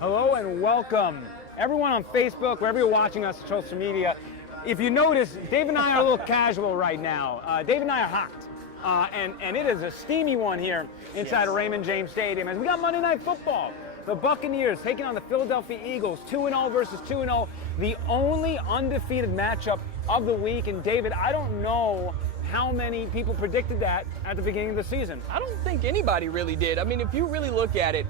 Hello and welcome. Everyone on Facebook, wherever you're watching us on social media, if you notice, Dave and I are a little casual right now. Dave and I are hot, and it is a steamy one here inside of Raymond James Stadium as we got Monday Night Football. The Buccaneers taking on the Philadelphia Eagles, 2-0 versus 2-0, the only undefeated matchup of the week. And David, I don't know how many people predicted that at the beginning of the season. I don't think anybody really did. I mean, if you really look at it,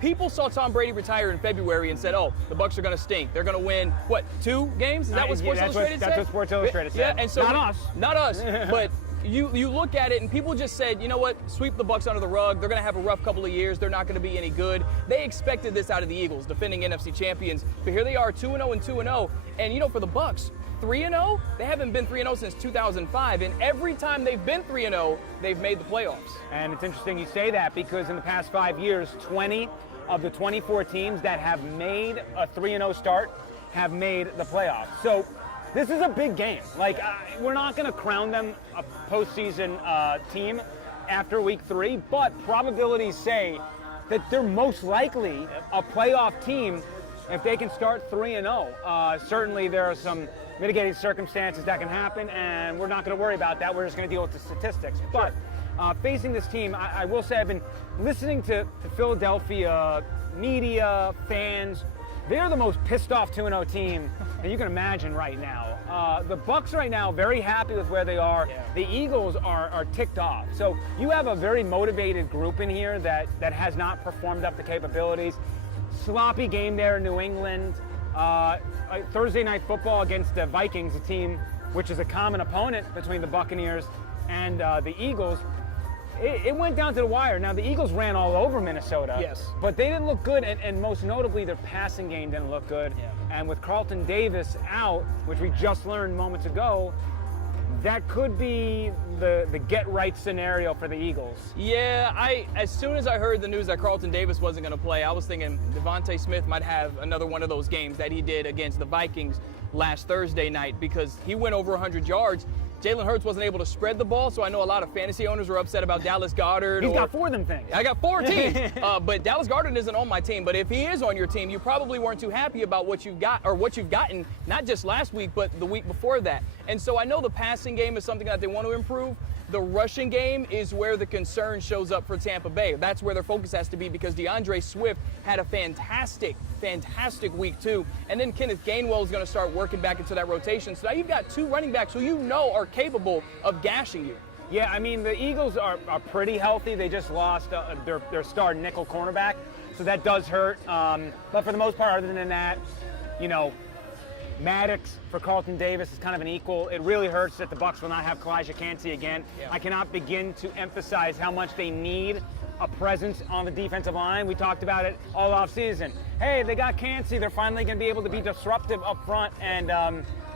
people saw Tom Brady retire in February and said, oh, the Bucs are going to stink. They're going to win, what, 2 games? Is that what Sports Illustrated said? That's what Sports Illustrated said. Yeah, and so not us. Not us. But you look at it, and people just said, you know what, sweep the Bucs under the rug. They're going to have a rough couple of years. They're not going to be any good. They expected this out of the Eagles, defending NFC champions. But here they are, 2-0 and 2-0. And, you know, for the Bucs, 3-0, they haven't been 3-0 since 2005. And every time they've been 3-0, they've made the playoffs. And it's interesting you say that because in the past 5 years, 20 of the 24 teams that have made a 3-0 start have made the playoffs. So this is a big game. Like, we're not going to crown them a postseason team after week 3, but probabilities say that they're most likely a playoff team if they can start 3-0. Certainly there are some mitigating circumstances that can happen, and we're not going to worry about that. We're just going to deal with the statistics. But facing this team, I will say I've been listening to Philadelphia media, fans. They're the most pissed off 2-0 team that you can imagine right now. The Bucs right now very happy with where they are. Yeah. The Eagles are ticked off. So you have a very motivated group in here that has not performed up to capabilities. Sloppy game there in New England. Thursday Night Football against the Vikings, a team which is a common opponent between the Buccaneers and the Eagles. It went down to the wire. Now, the Eagles ran all over Minnesota. Yes. But they didn't look good, and most notably, their passing game didn't look good. Yeah. And with Carlton Davis out, which we just learned moments ago, that could be the get-right scenario for the Eagles. Yeah, as soon as I heard the news that Carlton Davis wasn't going to play, I was thinking Devontae Smith might have another one of those games that he did against the Vikings last Thursday night because he went over 100 yards. Jalen Hurts wasn't able to spread the ball, so I know a lot of fantasy owners were upset about Dallas Goedert. He's got 4 of them things. I got 4 teams, but Dallas Goedert isn't on my team. But if he is on your team, you probably weren't too happy about what you've got or what you've gotten, not just last week, but the week before that. And so I know the passing game is something that they want to improve. The rushing game is where the concern shows up for Tampa Bay. That's where their focus has to be because DeAndre Swift had a fantastic week too. And then Kenneth Gainwell is going to start working back into that rotation. So now you've got 2 running backs who you know are capable of gashing you. Yeah, I mean, the Eagles are pretty healthy. They just lost their star nickel cornerback, so that does hurt. But for the most part, other than that, you know, Maddox for Carlton Davis is kind of an equal. It really hurts that the Bucs will not have Kalijah Kancey again. Yeah. I cannot begin to emphasize how much they need a presence on the defensive line. We talked about it all offseason. Hey, they got Kancey. They're finally going to be able to be disruptive up front, and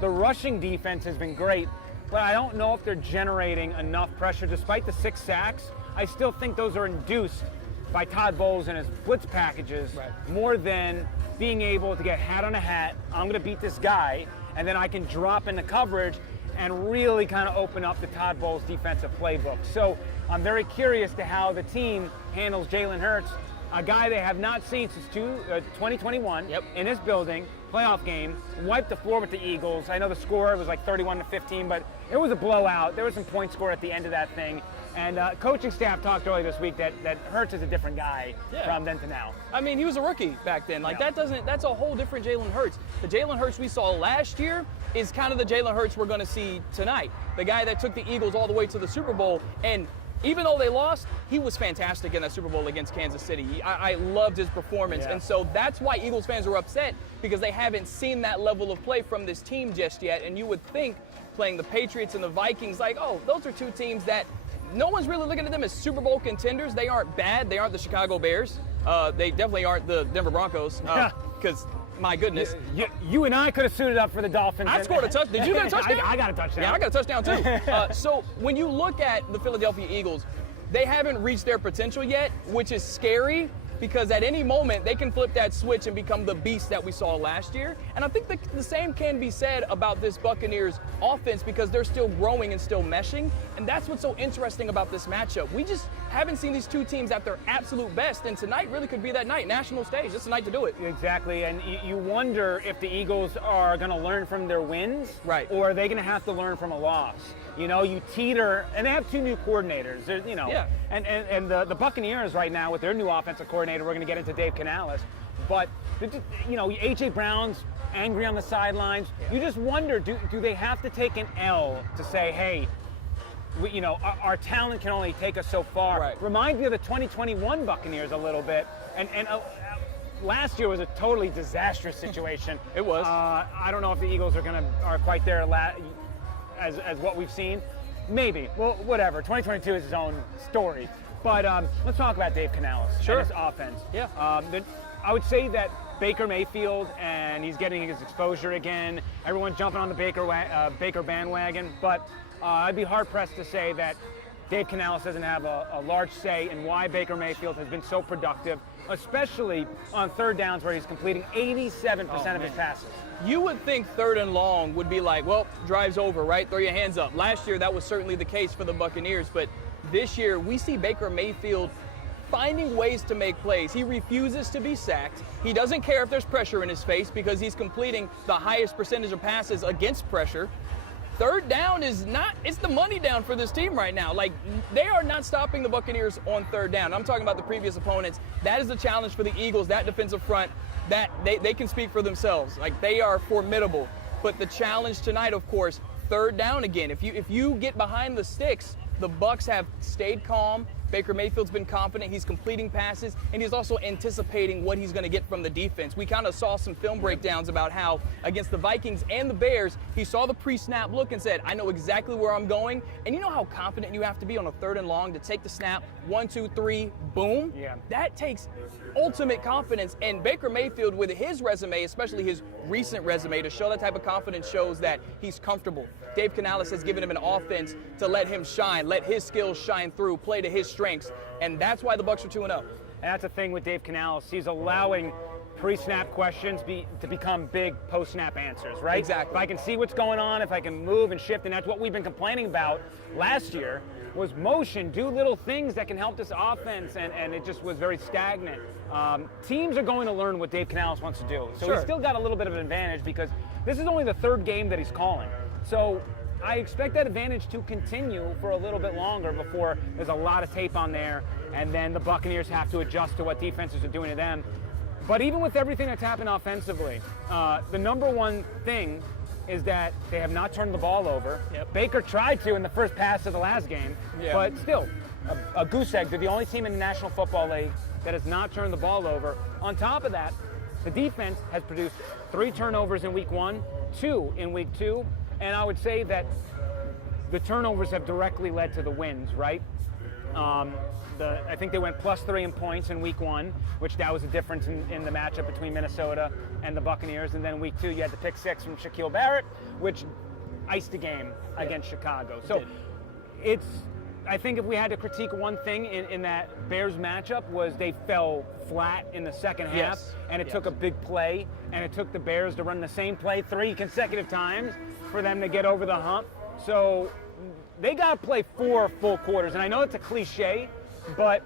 the rushing defense has been great. But I don't know if they're generating enough pressure. Despite the 6 sacks, I still think those are induced by Todd Bowles and his blitz packages more than being able to get hat on a hat. I'm going to beat this guy, and then I can drop into coverage and really kind of open up the Todd Bowles defensive playbook. So I'm very curious to how the team handles Jalen Hurts, a guy they have not seen since 2021 in this building, playoff game, wiped the floor with the Eagles. I know the score was like 31-15, but it was a blowout. There was some points scored at the end of that thing. And coaching staff talked earlier this week that Hurts is a different guy from then to now. I mean, he was a rookie back then. Like, that's a whole different Jalen Hurts. The Jalen Hurts we saw last year is kind of the Jalen Hurts we're going to see tonight. The guy that took the Eagles all the way to the Super Bowl. And even though they lost, he was fantastic in that Super Bowl against Kansas City. I loved his performance. Yeah. And so that's why Eagles fans are upset, because they haven't seen that level of play from this team just yet. And you would think playing the Patriots and the Vikings, like, oh, those are 2 teams that no one's really looking at them as Super Bowl contenders. They aren't bad. They aren't the Chicago Bears. They definitely aren't the Denver Broncos. Because, my goodness. You and I could have suited up for the Dolphins. I scored a touchdown. Did you get a touchdown? I got a touchdown. Yeah, I got a touchdown too. So when you look at the Philadelphia Eagles, they haven't reached their potential yet, which is scary because at any moment they can flip that switch and become the beast that we saw last year. And I think the same can be said about this Buccaneers offense because they're still growing and still meshing. And that's what's so interesting about this matchup. We just haven't seen these two teams at their absolute best, and tonight really could be that night. National stage, it's the night to do it. Exactly, and you wonder if the Eagles are going to learn from their wins, right, or are they going to have to learn from a loss? You know, you teeter, and they have two new coordinators. You know, yeah. And the Buccaneers right now with their new offensive coordinator, we're going to get into Dave Canales, but you know, A.J. Brown's angry on the sidelines. Yeah. You just wonder, do they have to take an L to say, hey, you know, our talent can only take us so far? Right. Reminds me of the 2021 Buccaneers a little bit, and last year was a totally disastrous situation. It was. I don't know if the Eagles are quite there as what we've seen. Maybe. Well, whatever. 2022 is his own story. But let's talk about Dave Canales and his offense. Yeah. I would say that Baker Mayfield, and he's getting his exposure again. Everyone's jumping on the Baker bandwagon, but I'd be hard-pressed to say that Dave Canales doesn't have a large say in why Baker Mayfield has been so productive, especially on third downs where he's completing 87% of his passes. You would think third and long would be like, well, drive's over, right? Throw your hands up. Last year, that was certainly the case for the Buccaneers, but this year, we see Baker Mayfield finding ways to make plays. He refuses to be sacked. He doesn't care if there's pressure in his face because he's completing the highest percentage of passes against pressure. Third down it's the money down for this team right now. Like, they are not stopping the Buccaneers on third down. I'm talking about the previous opponents. That is the challenge for the Eagles, that defensive front, that they can speak for themselves. Like, they are formidable. But the challenge tonight, of course, third down again. If you get behind the sticks, the Bucs have stayed calm. Baker Mayfield's been confident. He's completing passes, and he's also anticipating what he's going to get from the defense. We kind of saw some film breakdowns about how against the Vikings and the Bears, he saw the pre-snap look and said, I know exactly where I'm going. And you know how confident you have to be on a third and long to take the snap, 1, 2, 3, boom? Yeah. That takes ultimate confidence. And Baker Mayfield, with his resume, especially his recent resume, to show that type of confidence shows that he's comfortable. Dave Canales has given him an offense to let him shine, let his skills shine through, play to his strengths, and that's why the Bucs are 2-0. And that's the thing with Dave Canales. He's allowing pre-snap questions to become big post-snap answers, right? Exactly. If I can see what's going on, if I can move and shift, and that's what we've been complaining about last year, was motion, do little things that can help this offense, and it just was very stagnant. Teams are going to learn what Dave Canales wants to do. So he's still got a little bit of an advantage because this is only the third game that he's calling. So I expect that advantage to continue for a little bit longer before there's a lot of tape on there, and then the Buccaneers have to adjust to what defenses are doing to them. But even with everything that's happened offensively, the number one thing is that they have not turned the ball over. Yep. Baker tried to in the first pass of the last game, but still, a goose egg. They're the only team in the National Football League that has not turned the ball over. On top of that, the defense has produced 3 turnovers in week 1, 2 in week 2, and I would say that the turnovers have directly led to the wins, right? I think they went +3 in points in week 1, which that was a difference in the matchup between Minnesota and the Buccaneers. And then week 2, you had the pick 6 from Schiele Barrett, which iced the game against Chicago. So I think if we had to critique one thing in that Bears matchup was they fell flat in the second half, and it took a big play, and it took the Bears to run the same play 3 consecutive times for them to get over the hump. So they got to play 4 full quarters, and I know it's a cliche, but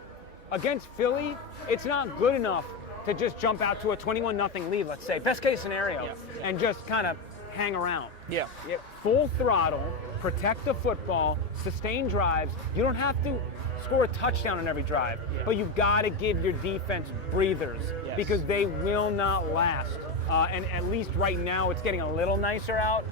against Philly, it's not good enough to just jump out to a 21-0 lead, let's say, best case scenario, and just kind of hang around. Full throttle, protect the football, sustain drives. You don't have to score a touchdown on every drive, but you've got to give your defense breathers because they will not last. And at least right now, it's getting a little nicer out.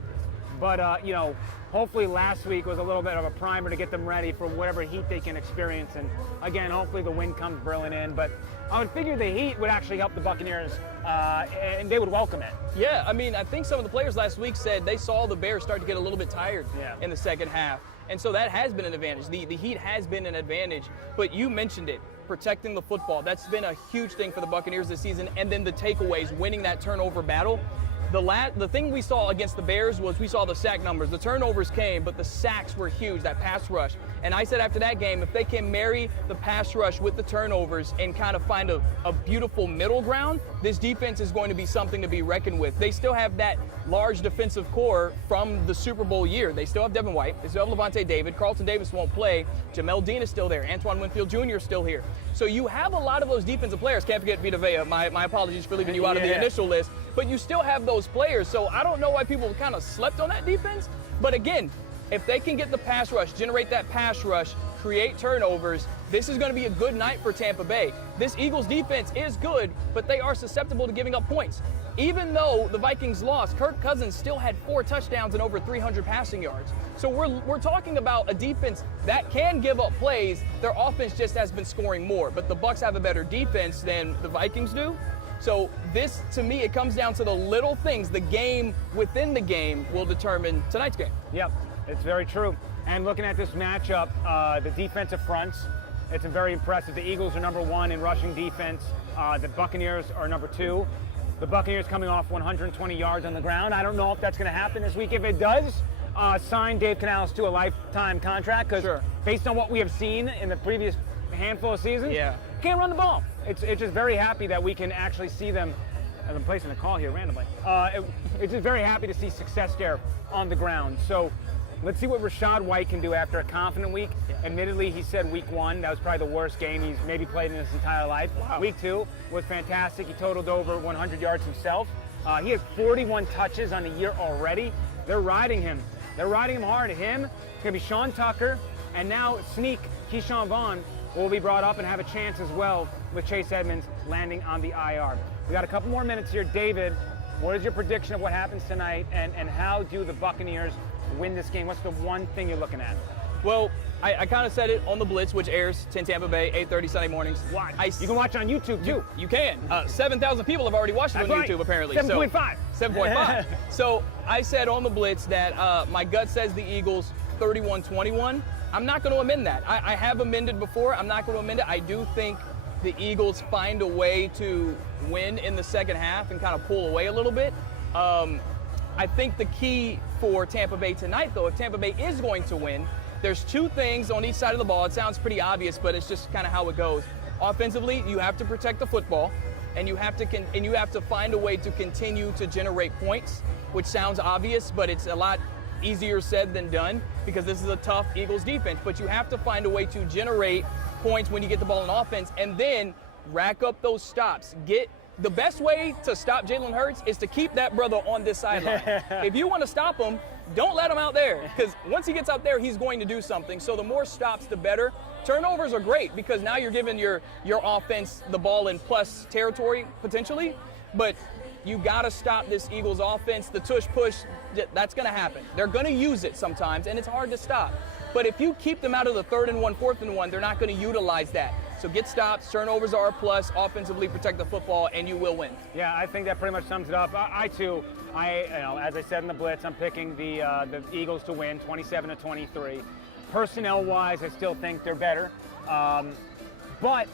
But, you know, hopefully last week was a little bit of a primer to get them ready for whatever heat they can experience. And, again, hopefully the wind comes brilliant in. But I would figure the heat would actually help the Buccaneers, and they would welcome it. Yeah, I mean, I think some of the players last week said they saw the Bears start to get a little bit tired in the second half. And so that has been an advantage. The heat has been an advantage. But you mentioned it, protecting the football. That's been a huge thing for the Buccaneers this season. And then the takeaways, winning that turnover battle. The thing we saw against the Bears was we saw the sack numbers. The turnovers came, but the sacks were huge, that pass rush. And I said after that game, if they can marry the pass rush with the turnovers and kind of find a beautiful middle ground, this defense is going to be something to be reckoned with. They still have that large defensive core from the Super Bowl year. They still have Devin White. They still have Levante David. Carlton Davis won't play. Jamel Dean is still there. Antoine Winfield Jr. is still here. So you have a lot of those defensive players. Can't forget Vita Vea. My apologies for leaving you out of the initial list. But you still have those players. So I don't know why people kind of slept on that defense. But again, if they can get the pass rush, generate that pass rush, create turnovers, this is going to be a good night for Tampa Bay. This Eagles defense is good, but they are susceptible to giving up points. Even though the Vikings lost, Kirk Cousins still had 4 touchdowns and over 300 passing yards. So we're talking about a defense that can give up plays. Their offense just has been scoring more, but the Bucs have a better defense than the Vikings do. So this, to me, it comes down to the little things. The game within the game will determine tonight's game. Yep, it's very true. And looking at this matchup, the defensive fronts, it's very impressive. The Eagles are number 1 in rushing defense. The Buccaneers are number 2. The Buccaneers coming off 120 yards on the ground. I don't know if that's going to happen this week. If it does, sign Dave Canales to a lifetime contract, because based on what we have seen in the previous handful of seasons, can't run the ball. It's just very happy that we can actually see them. I'm placing a call here randomly. It's just very happy to see success there on the ground. So let's see what Rachaad White can do after a confident week. Admittedly, he said week 1, that was probably the worst game he's maybe played in his entire life. Wow. Week 2 was fantastic. He totaled over 100 yards himself. He has 41 touches on the year already. They're riding him. They're riding him hard. Him, it's going to be Sean Tucker, and now sneak Keyshawn Vaughn will be brought up and have a chance as well with Chase Edmonds landing on the IR. We got a couple more minutes here. David, what is your prediction of what happens tonight, and how do the Buccaneers win this game? What's the one thing you're looking at? Well, I kind of said it on the Blitz, which airs 10 Tampa Bay, 8:30 Sunday mornings. You can watch it on YouTube, too. You can. 7,000 people have already watched it on YouTube, apparently. 7.5. 7.5. So I said on the Blitz that my gut says the Eagles 31-21. I'm not going to amend that. I have amended before. I'm not going to amend it. I do think the Eagles find a way to win in the second half and kind of pull away a little bit. I think the key for Tampa Bay tonight, though, if Tampa Bay is going to win, there's 2 things on each side of the ball. It sounds pretty obvious, but it's just kind of how it goes. Offensively, you have to protect the football, and you have to find a way to continue to generate points, which sounds obvious, but it's a lot easier said than done because this is a tough Eagles defense. But you have to find a way to generate points when you get the ball in offense, and then rack up those stops. The best way to stop Jalen Hurts is to keep that brother on this sideline. If you want to stop him, don't let him out there, because once he gets out there, he's going to do something. So the more stops, the better. Turnovers are great because now you're giving your offense the ball in plus territory potentially, but you got to stop this Eagles offense. The tush push, that's going to happen. They're going to use it sometimes, and it's hard to stop. But if you keep them out of the 3rd and 1, 4th and 1, they're not going to utilize that. So get stops, turnovers are a plus, offensively protect the football, and you will win. Yeah, I think that pretty much sums it up. I too, as I said in the Blitz, I'm picking the Eagles to win 27-23. Personnel-wise, I still think they're better. But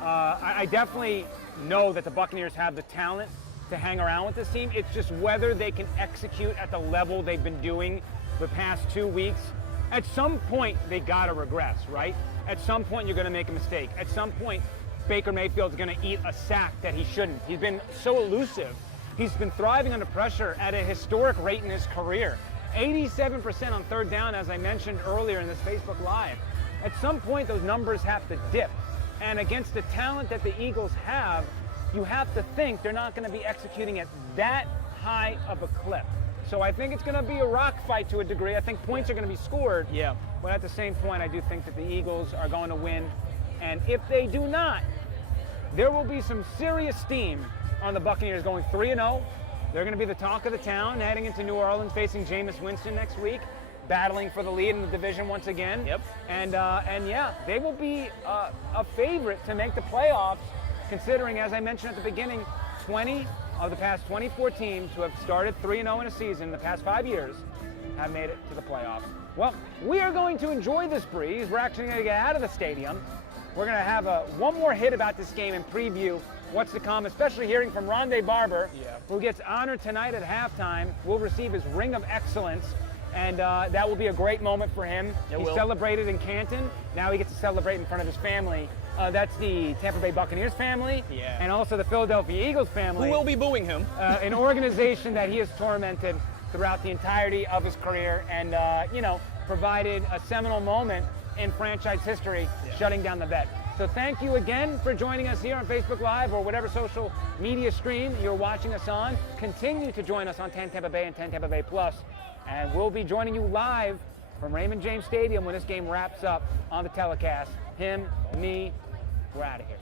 I definitely know that the Buccaneers have the talent to hang around with this team. It's just whether they can execute at the level they've been doing the past 2 weeks. At some point, they gotta regress, right? At some point, you're gonna make a mistake. At some point, Baker Mayfield's gonna eat a sack that he shouldn't. He's been so elusive. He's been thriving under pressure at a historic rate in his career. 87% on 3rd down, as I mentioned earlier in this Facebook Live. At some point, those numbers have to dip. And against the talent that the Eagles have, you have to think they're not gonna be executing at that high of a clip. So I think it's going to be a rock fight to a degree. I think points are going to be scored. Yeah. But at the same point, I do think that the Eagles are going to win. And if they do not, there will be some serious steam on the Buccaneers going 3-0. They're going to be the talk of the town heading into New Orleans facing Jameis Winston next week, battling for the lead in the division once again. Yep. And yeah, they will be a favorite to make the playoffs, considering, as I mentioned at the beginning, 20 of the past 24 teams who have started 3-0 in a season in the past 5 years have made it to the playoffs. Well, we are going to enjoy this breeze. We're actually going to get out of the stadium. we're going to have one more hit about this game and preview what's to come, especially hearing from Ronde Barber, who gets honored tonight at halftime. Will receive his Ring of Excellence, and that will be a great moment for him. He celebrated in Canton. Now he gets to celebrate in front of his family. That's the Tampa Bay Buccaneers family, and also the Philadelphia Eagles family. Who will be booing him. An organization that he has tormented throughout the entirety of his career, and provided a seminal moment in franchise history, shutting down the vet. So thank you again for joining us here on Facebook Live or whatever social media stream you're watching us on. Continue to join us on 10 Tampa Bay and 10 Tampa Bay Plus, and we'll be joining you live from Raymond James Stadium when this game wraps up on the telecast. Him, me, we're out of here.